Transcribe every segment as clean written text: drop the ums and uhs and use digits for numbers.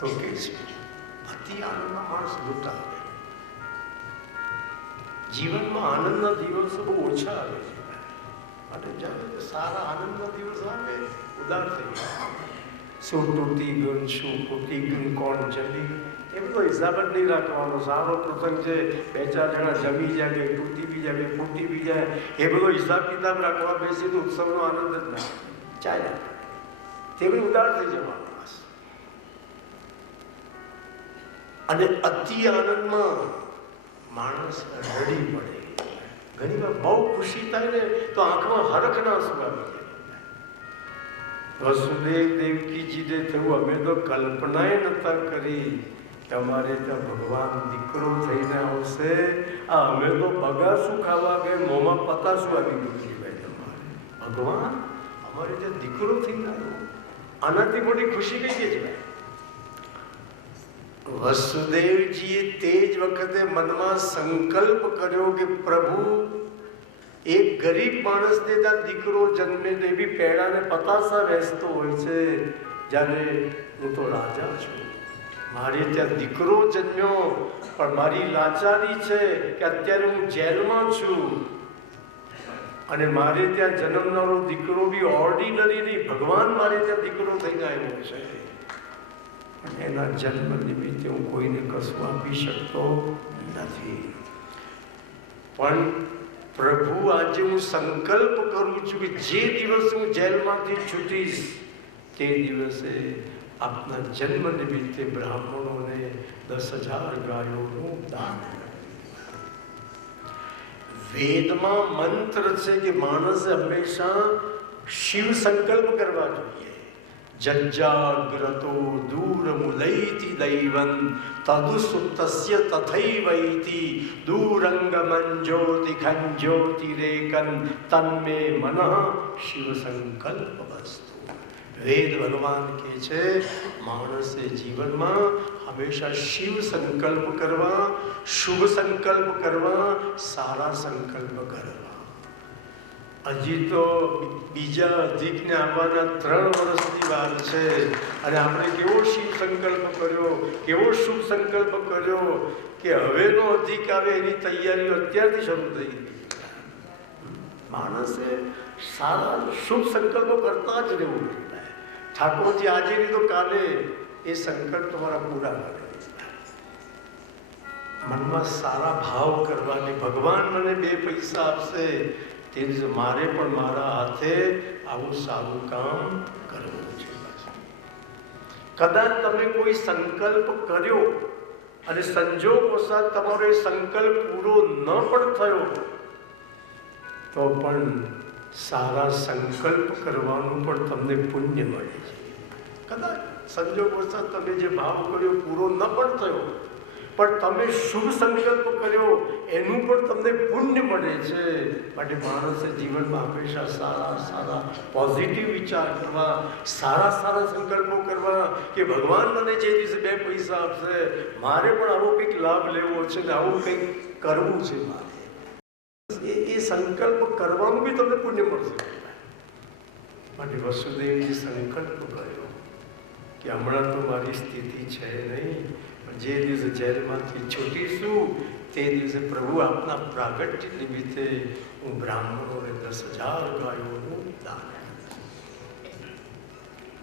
તો કે છે અતિ આનંદમાં માણસ લૂંટા આવે. જીવનમાં આનંદના દિવસો બહુ ઓછા આવે છે. અને જ્યારે સારા આનંદના દિવસ આવે ઉદાર થઈ જાય. શું તૂટી ગયું, શું ફૂટી ગયું, કોણ જમી ગયું, એ બધો હિસાબ જ નહીં રાખવાનો. સારો પ્રસંગ છે, 2-4 જણા જમી જાય, તૂટી બી જાય, ફૂટી બી જાય, એ બધો હિસાબ કિતાબ રાખવા બેસી તો ઉત્સવનો આનંદ જ ના ચાલ્યા. તે બી ઉદાર થઈ જવાનો. અને અતિ આનંદમાં માણસ રડી પડે. ઘણી વાર બહુ ખુશી થાય ને તો આંખમાં હરખ ના આંસુ આવી જાય. વસુદેવ દેવકીજીને થયું, અમે તો કલ્પનાએ નતા કરી કે અમારે ત્યાં ભગવાન દીકરો થઈને આવશે. અમે તો બગાસું ખાવા ગયા, મોંમાં પતાસું આવી ગયું છે. ભગવાન અમારે ત્યાં દીકરો થઈને આવ્યો, આનાથી મોટી ખુશી કઈ છે ભાઈ? વસુદેવજીએ તે જ વખતે મનમાં સંકલ્પ કર્યો કે પ્રભુ, એક ગરીબ માણસને ત્યાં દીકરો જન્મે તો એ બી પેડાને પતાસા વેચતો હોય છે. જ્યારે હું તો રાજા છું, મારે ત્યાં દીકરો જન્મ્યો, પણ મારી લાચારી છે કે અત્યારે હું જેલમાં છું અને મારે ત્યાં જન્મનારો દીકરો બી ઓર્ડિનરી નહીં, ભગવાન મારે ત્યાં દીકરો થઈને આવ્યો છે. અને એના જન્મ નિમિત્તે હું કોઈને કશું આપી શકતો નથી. પણ પ્રભુ, આજે હું સંકલ્પ કરું છું કે જે દિવસ હું જેલમાંથી છૂટીશ તે દિવસે આપના જન્મ નિમિત્તે બ્રાહ્મણોને 10,000 ગાયોનું દાન. વેદમાં મંત્ર છે કે માણસે હંમેશા શિવ સંકલ્પ કરવા જોઈએ. જજ્જાગ્રતો દૂરમૂલૈતિ દૈવં તદુસુતસ્ય તથૈવૈતિ દૂરંગમં જ્યોતિખં જ્યોતિરેકં તન્મે મનઃ શિવ સંકલ્પવસ્તુ. વેદ ભગવાન કહે છે માણસે જીવનમાં હંમેશા શિવ સંકલ્પ કરવા, શુભ સંકલ્પ કરવા, સારા સંકલ્પ કરવા. હજી તો બીજા અધિકને આવવાના 3 વર્ષની વાર છે અને આપણે કેવો શિવ સંકલ્પ કર્યો, કેવો શુભ સંકલ્પ કર્યો કે હવેનો અધિક આવે એની તૈયારીઓ અત્યારથી શરૂ થઈ ગઈ. માણસે સારા શુભ સંકલ્પો કરતા જ રહેવું જોઈએ. ઠાકોરજી આજે નહીં તો કાલે એ સંકલ્પ તમારા પૂરા કરે. મનમાં સારા ભાવ કરવાને, ભગવાન મને 2 પૈસા આપશે તે દિવસે મારે પણ મારા હાથે આવું સારું કામ કરવું છે. કદાચ તમે કોઈ સંકલ્પ કર્યો અને સંજોગવશાત તમારો એ સંકલ્પ પૂરો ન પણ થયો તો પણ સારા સંકલ્પ કરવાનું પણ તમને પુણ્ય મળે છે. કદાચ સંજોગવશાત તમે જે ભાવ કર્યો પૂરો ન પણ થયો પણ તમે શુભ સંકલ્પ કર્યો એનું પણ તમને પુણ્ય મળે છે. માટે માણસે જીવનમાં હંમેશા સારા સારા પોઝિટિવ વિચાર કરવા, સારા સારા સંકલ્પો કરવા કે ભગવાન મને જે દિવસે 2 પૈસા આપશે મારે પણ આવો કંઈક લાભ લેવો છે ને આવું કંઈક કરવું છે મારે. એ સંકલ્પ કરવાનું બી તમને પુણ્ય મળશે. માટે વસુદેવજી સંકલ્પ કર્યો કે હમણાં તો મારી સ્થિતિ છે નહીં, જે દિવસે જેલમાંથી છૂટીશું તે દિવસે પ્રભુ આપના પ્રાગટ્ય નિમિત્તે હું બ્રાહ્મણોને 10,000 ગાયોનું દાન.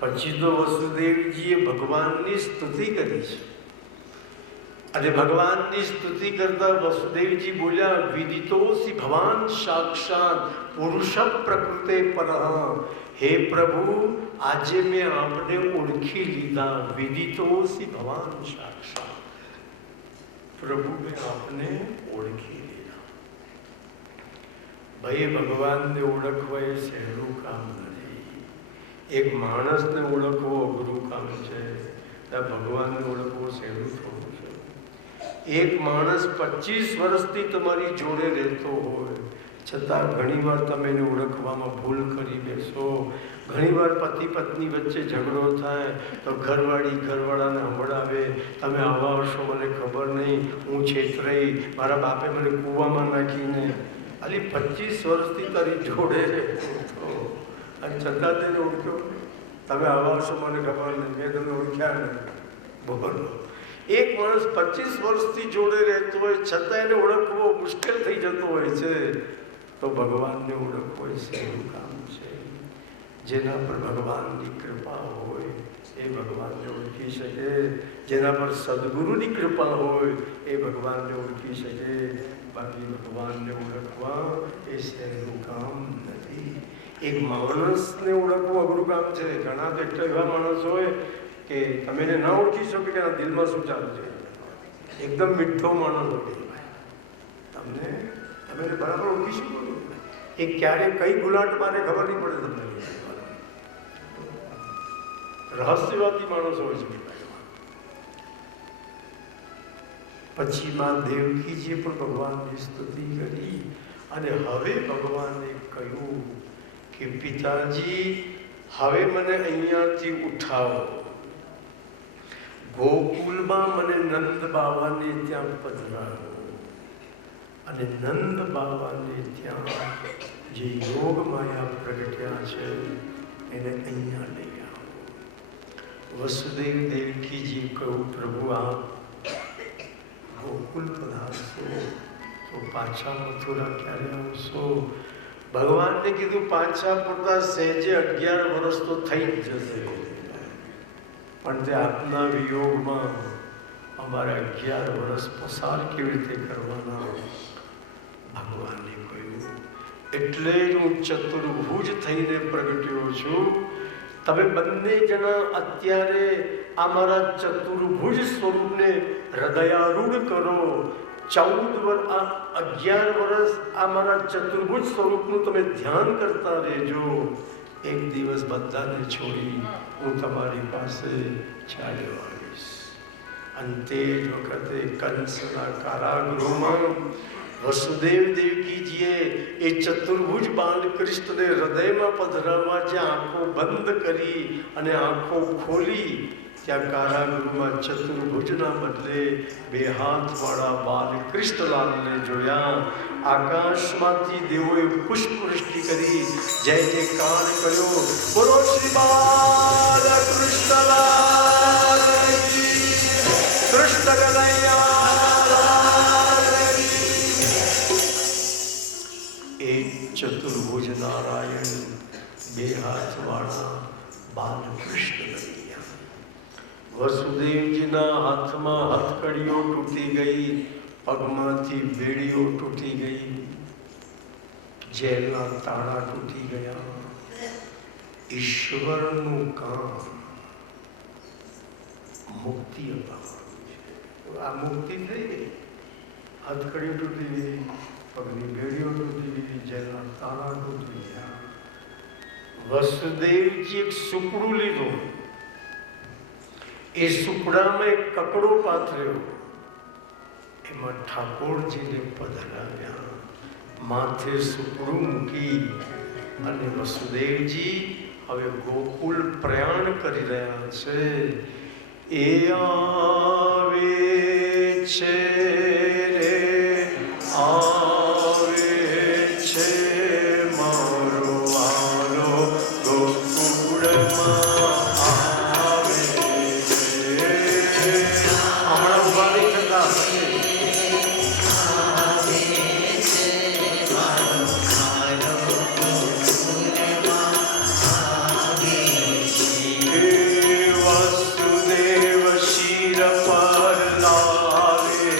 પછી તો વસુદેવજીએ ભગવાનની સ્તુતિ કરી છે અને ભગવાનની સ્તુતિ કરતા વસુદેવજી બોલ્યા, વિદિતોસી ભવાન સાક્ષાત પુરુષ પ્રકૃતે પરઃ. હે પ્રભુ, આજે મેં આપને ઓળખી લીધા. વિદિતોસી ભવાન સાક્ષાત. પ્રભુ, મેં આપને ઓળખી લીધા. ભાઈ, ભગવાનને ઓળખવા એ સહેલું કામ નથી. એક માણસને ઓળખવો અઘરું કામ છે, ભગવાનને ઓળખવું સહેલું થોડું છે. એક માણસ 25 વર્ષથી તમારી જોડે રહેતો હોય છતાં ઘણીવાર તમે એને ઓળખવામાં ભૂલ કરી બેસો. ઘણીવાર પતિ પત્ની વચ્ચે ઝઘડો થાય તો ઘરવાળી ઘરવાળાને સંભળાવે, તમે આવા હશો મને ખબર નહીં, હું છેતરાઈ, મારા બાપે મને કૂવામાં નાખીને. અલી 25 વર્ષથી તારી જોડે રહેતો અને છતાં તેને ઓળખ્યો. તમે આવા હશો મને ખબર નહીં, મેં તમને ઓળખ્યા નહીં. બોલો, એક માણસ 25 વર્ષથી જોડે રહેતો હોય છતાં એને ઓળખવો મુશ્કેલ થઈ જતો હોય છે, તો ભગવાનને ઓળખવો એ સહેલું કામ છે. જેના પર ભગવાનની કૃપા હોય એ ભગવાનને ઓળખી શકે, જેના પર સદગુરુની કૃપા હોય એ ભગવાનને ઓળખી શકે. બાકી ભગવાનને ઓળખવા એ સહેલું કામ નથી. એક માણસને ઓળખવું અઘરું કામ છે. ઘણા તો એટલા એવા માણસ હોય કે તમે એને ના ઓળખી શકો કે એના દિલમાં શું ચાલુ છે. એકદમ મીઠો માણસ હોય, તમે બરાબર ઓળખી શકો. એ ક્યારે કઈ ગુલાટ મારે ખબર નહીં પડે તમને. રહસ્યવાદી માણસ હોય છે. પછી માં દેવકીજીએ પણ ભગવાનની સ્તુતિ કરી અને હવે ભગવાને કહ્યું કે પિતાજી હવે મને અહીંયાથી ઉઠાવો, ગોકુલમાં મને નંદ બાવાને ત્યાં પધરાવો અને નંદ બાવાને ત્યાં જે યોગ માયા પ્રગટ્યા છે એને અહીંયા લઈ આવો. વસુદેવ દેવકીજી કહ્યું પ્રભુ આપ ગોકુલ પધારશો તો પાછા મથુરા ક્યારે આવશો? ભગવાનને કીધું પાછા પડતા સહેજે 11 વર્ષ તો થઈ જ જશે, પણ તે આપના વિયોગમાં અમારે 11 વર્ષ પસાર કેવી રીતે કરવાના? ભગવાને કહ્યું એટલે જ હું ચતુર્ભુજ થઈને પ્રગટ્યો છું. તમે બંને જણા અત્યારે આ મારા ચતુર્ભુજ સ્વરૂપને હૃદયારૂઢ કરો. 11 વર્ષ આ મારા ચતુર્ભુજ સ્વરૂપનું તમે ધ્યાન કરતા રહેજો. એક દિવસ બધાને છોડી હું તમારી પાસે ચાલ્યો આવીશ. અને તે જ વખતે કંસના કારાગૃહમાં વસુદેવ દેવકીજીએ એ ચતુર્ભુજ બાલકૃષ્ણને હૃદયમાં પધરાવવા જે આંખો બંધ કરી અને આંખો ખોલી, ત્યાં કારાગૃહમાં ચતુર્ભુજના બદલે 2 હાથવાળા બાલકૃષ્ણલાલને જોયા. આકાશમાંથી દેવોએ પુષ્પવૃષ્ટિ કરી જય જયકાર કર્યો. બોલો શ્રી બાલકૃષ્ણલાલ કૃષ્ણ કનૈયા. એક ચતુર્ભુજ નારાયણ 2 હાથવાળા બાલકૃષ્ણ. વસુદેવજીના હાથમાં હથકડીઓ તૂટી ગઈ, પગમાંથી બેડીઓ તૂટી ગઈ, જેલના તાળા તૂટી ગયા. ઈશ્વરનું કામ મુક્તિ અપાવવાનું છે. આ મુક્તિ થઈ ગઈ. હથકડીઓ તૂટી ગઈ, પગની બેડીઓ તૂટી ગઈ, જેલના તાળા તૂટી ગયા. વસુદેવજી એક સુકડું લીધું, એ સુકડામાં એક કકડો પાથર્યો, એમાં ઠાકોરજીને પધરાવ્યા. માથે સુકડું મૂકી અને વસુદેવજી હવે ગોકુલ પ્રયાણ કરી રહ્યા છે. એ આવે છે રે આવે છે મારો વાલો ગોકુળમાં. વાસુદેવ શિર પર લાવે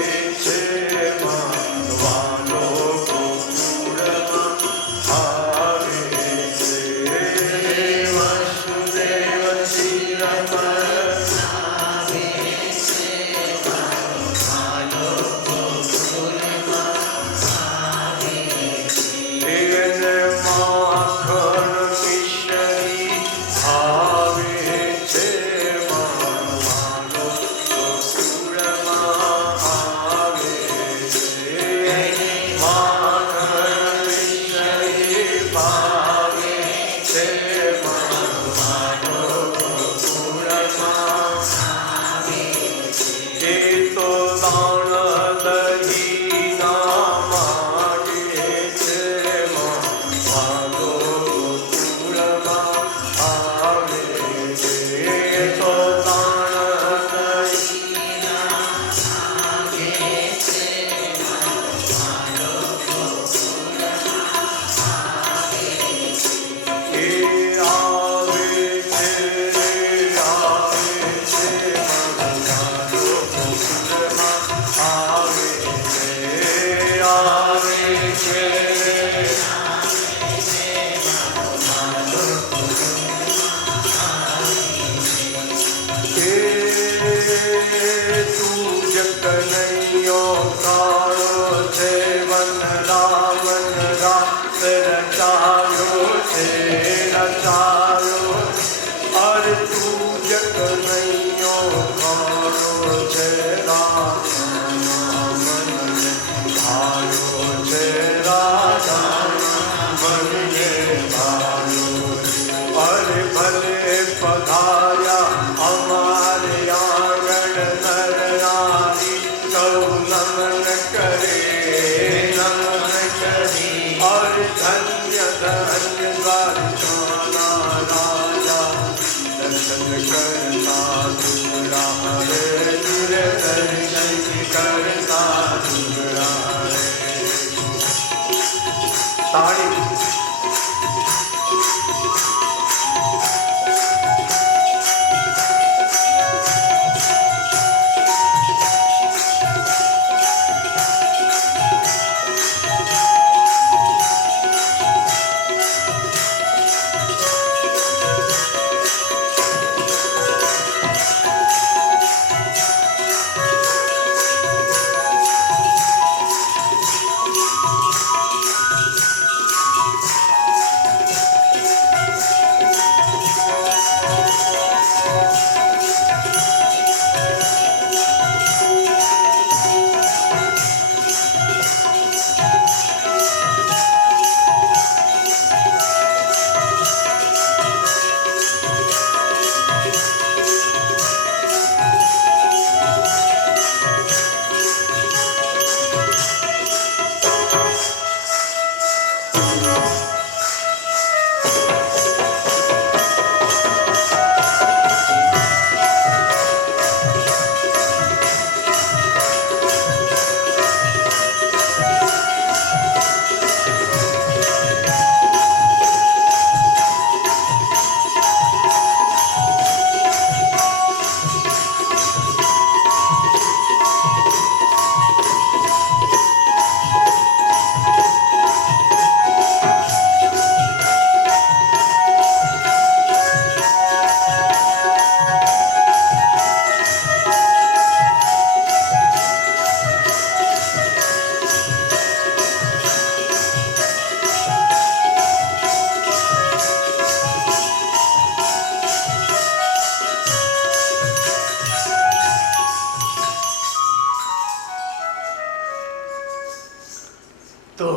तो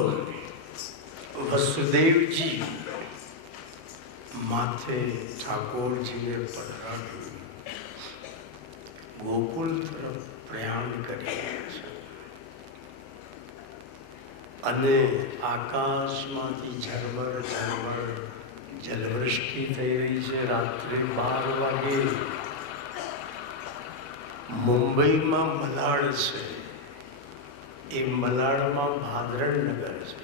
वसुदेवजी माथे ठाकुर जी ने पधराव्યું, ગોકુલ તરફ પ્રયાણ કરી રહ્યા છે અને આકાશમાંથી ઝરમર ઝરમર જલવૃષ્ટિ થઈ રહી છે. રાત્રે 12 વાગે મુંબઈમાં મલાડ છે, એ મલાડમાં ભાદરણ નગર છે.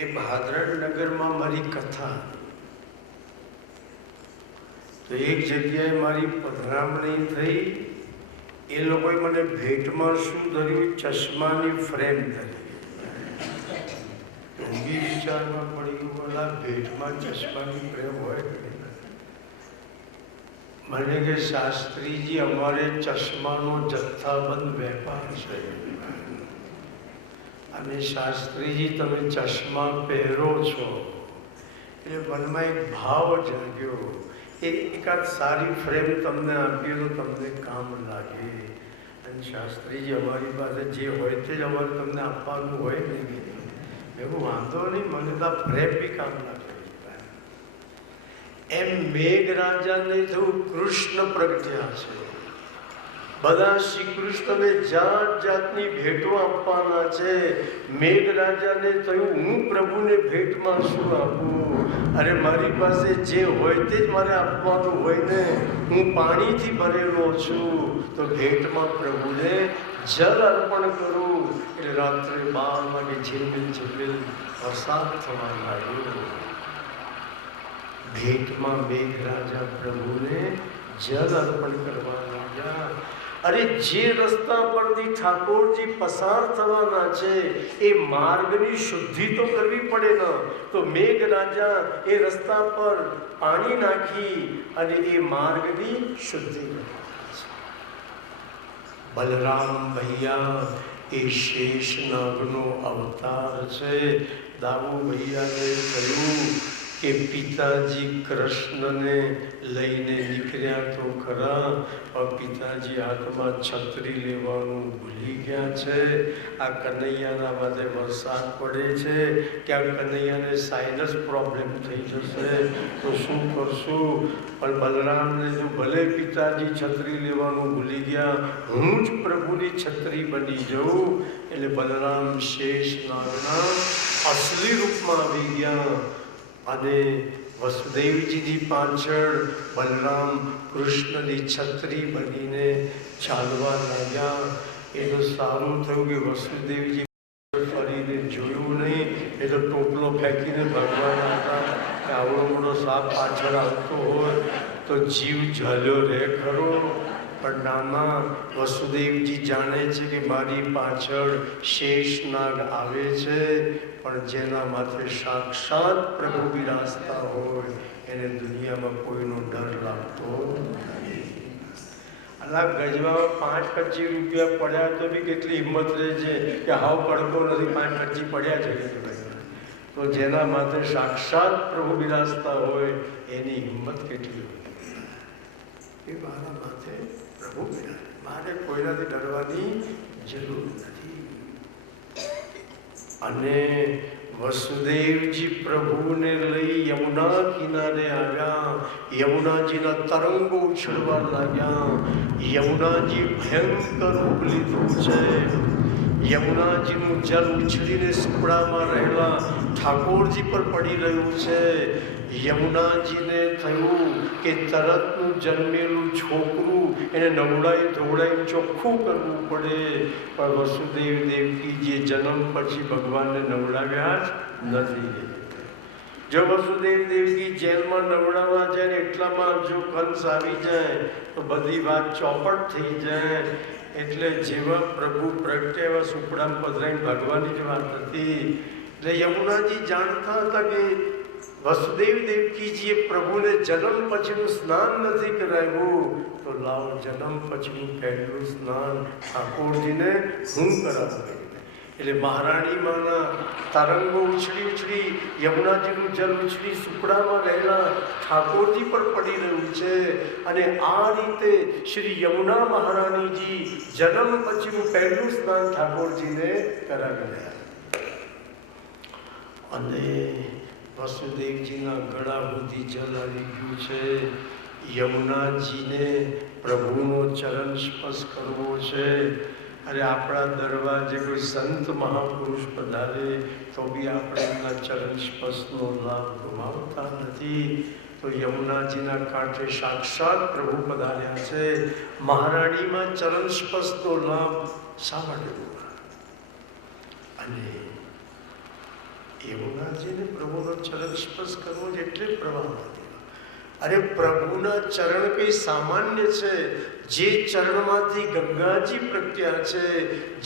એ ભાદરણ નગરમાં મારી કથા. તો એક જગ્યાએ મારી પધરામણી થઈ. એ લોકોએ મને ભેટમાં શું ધર્યું? ચશ્માની ફ્રેમ ધરી. ઊંઘી વિચારમાં પડી ગયું, બોલા ભેટમાં ચશ્માની ફ્રેમ હોય. મને કે શાસ્ત્રીજી અમારે ચશ્માનો જથ્થાબંધ વેપાર છે અને શાસ્ત્રીજી તમે ચશ્મા પહેરો છો. એટલે મનમાં એક ભાવ જાગ્યો, એકાદ સારી ફ્રેમ તમને આપી તો તમને કામ લાગે. અને શાસ્ત્રીજી અમારી પાસે જે હોય તે જ અમારે તમને આપવાનું હોય ને. એવું વાંધો નહીં, મને તો આ ફ્રેમ બી કામ લાગે. એમ મેઘરાજાને થયું કૃષ્ણ પ્રગટ્યા છે. બધા શ્રી કૃષ્ણને જાત જાતની ભેટો આપવાના છે. મેઘરાજાને થયું હું પ્રભુને ભેટમાં શું આપું? અરે મારી પાસે જે હોય તે જ મારે આપવાનું હોય ને. હું પાણીથી ભરેલો છું તો ભેટમાં પ્રભુને જલ અર્પણ કરું. એટલે રાત્રે 12 વાગે ઝીલમિલ ઝીલમિલ વરસાદ થવા લાગ્યો. ભેટમાં મેઘરાજા પ્રભુને જલ અર્પણ કરવા લાગ્યા. અરે જે રસ્તા પરથી ઠાકોરજી પસાર થવાના છે એ માર્ગની શુદ્ધિ તો કરવી પડે ને. તો મેઘરાજા એ રસ્તા પર પાણી નાખી અને એ માર્ગની શુદ્ધિ કરી. બલરામ ભૈયા એ શેષનાગનો અવતાર છે. દાઉ ભૈયાને કહ્યું કે પિતાજી કૃષ્ણને લઈને નીકળ્યા તો ખરા, પણ પિતાજી હાથમાં છત્રી લેવાનું ભૂલી ગયા છે. આ કનૈયાના માથે વરસાદ પડે છે, ક્યાંક કનૈયાને સાઇનસ પ્રોબ્લેમ થઈ જશે તો શું કરશું? પણ બલરામને જો ભલે પિતાજી છત્રી લેવાનું ભૂલી ગયા, હું જ પ્રભુની છત્રી બની જાઉં. એટલે બલરામ શેષનાગના અસલી રૂપમાં આવી ગયા અને વસુદેવજીની પાછળ બલરામ કૃષ્ણની છત્રી બનીને ચાલવા લાગ્યા. એનું સારું થયું કે વસુદેવજી ફરીને જોયું નહીં, એ તો ટોપલો ફેંકીને ભગવાન હતા કે આવડો મોટો સાપ પાછળ આવતો હોય તો જીવ ઝાલ્યો રહે ખરો. પણ નાના વસુદેવજી જાણે છે કે મારી પાછળ શેષનાગ આવે છે, પણ જેના માથે સાક્ષાત પ્રભુ બિરાજતા હોય એને દુનિયામાં કોઈનો ડર લાગતો નથી. અલા ગજવામાં 5-25 રૂપિયા પડ્યા તો બી કેટલી હિંમત રહે છે કે હાવ પડતો નથી, 5-25 પડ્યા છે. તો જેના માથે સાક્ષાત પ્રભુ બિરાજતા હોય એની હિંમત કેટલી હોય. એ મારા માથે પ્રભુ બિરાજ, મારે કોઈનાથી ડરવાની જરૂર નથી. અને વસુદેવજી પ્રભુને લઈ યમુના કિનારે આવ્યા. યમુનાજીના તરંગો ઉછળવા લાગ્યા. યમુનાજી ભયંકર રૂપ લીધું છે. યમુનાજીનું જલ ઉછળીને સુપડામાં રહેલા ઠાકોરજી પર પડી રહ્યું છે. યમુનાજીને થયું કે તરતનું જન્મેલું છોકરું એને નવડાઈ ધોવડાઈ ચોખ્ખું કરવું પડે. પણ વસુદેવ દેવકી જે જન્મ પછી ભગવાનને નવડાવ્યા જ નથી. જો વસુદેવ દેવકી જેલમાં નવડાવવા જાય ને એટલામાં જો કંસ આવી જાય તો બધી વાત ચોપટ થઈ જાય. એટલે જેવા પ્રભુ પ્રગટે એવા સુપડામાં પધરાઈને ભગવાનની જ વાત હતી. એટલે યમુનાજી જાણતા હતા કે વસુદેવ દેવકીજીએ પ્રભુને જન્મ પછીનું સ્નાન નથી કરાવ્યું, તો લાવ જન્મ પછીનું પહેલું સ્નાન ઠાકોરજીને હું કરાવું. એટલે મહારાણી માના તરંગો ઉછળી ઉછળી યમુનાજીનું જલ ઉછળી સુપડામાં રહેલા ઠાકોરજી પર પડી રહ્યું છે. અને આ રીતે શ્રી યમુના મહારાણીજી જન્મ પછીનું પહેલું સ્નાન ઠાકોરજીને કરાવી રહ્યા. અને વસુદેવજીના ગળા સુધી જલ આવી ગયું છે. યમુનાજીને પ્રભુનો ચરણ સ્પર્શ કરવો છે. અરે આપણા દરવાજે કોઈ સંત મહાપુરુષ પધારે તો બી આપણે એમના ચરણ સ્પર્શનો લાભ ગુમાવતા નથી. તો યમુનાજીના કાંઠે સાક્ષાત પ્રભુ પધાર્યા છે. મહારાણીમાં ચરણ સ્પર્શનો લાભ શા માટે ગુમાવ્યો? અને યમુનાજીને પ્રભુનો ચરણ સ્પર્શ કરવો એટલે પ્રવાહ. અરે પ્રભુના ચરણ કઈ સામાન્ય છે? જે ચરણમાંથી ગંગાજી પ્રગટ્યા છે,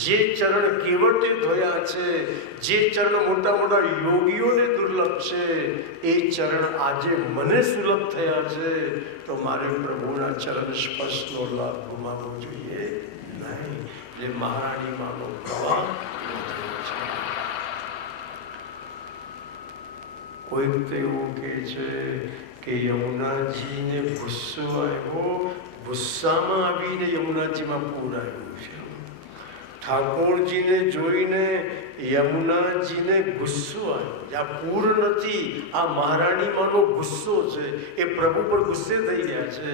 જે ચરણ કેવટે ધોયા છે, જે ચરણ મોટા મોટા યોગીઓને દુર્લભ છે, એ ચરણ આજે મને સુલભ થયા છે. તો મારે પ્રભુના ચરણ સ્પર્શનો લાભ ગુમાવવો જોઈએ નહીં. એટલે મહારાણી માનો પ્રવાહ. કોઈક તો એવું કહે છે કે યમુનાજીને ગુસ્સો આવ્યો, ગુસ્સામાં આવીને યમુનાજીમાં પૂર આવ્યું છે. ઠાકોરજીને જોઈને યમુનાજીને ગુસ્સો આવ્યો. આ પૂર નથી, આ મહારાણીમાંનો ગુસ્સો છે. એ પ્રભુ પર ગુસ્સે થઈ ગયા છે.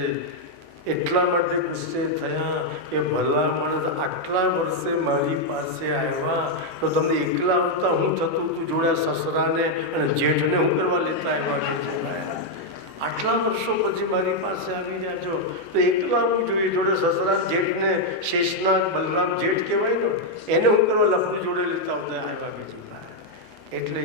એટલા માટે ગુસ્સે થયા કે ભલા માણસ આટલા વર્ષે મારી પાસે આવ્યા તો તમને એકલા આવતા હું થતું તું જોડે સસરાને અને જેઠને હું કરવા લેતા આવ્યા છે. આટલા વર્ષો પછી મારી પાસે આવી રહ્યા છો તો એકલા આવવું જોઈએ. જોડે સસરા જેઠને શેષનાગ બલરામ જેઠ કહેવાય ને, એને હું કરવા લખવું જોડે લેતા આવતા આવ્યા. એટલે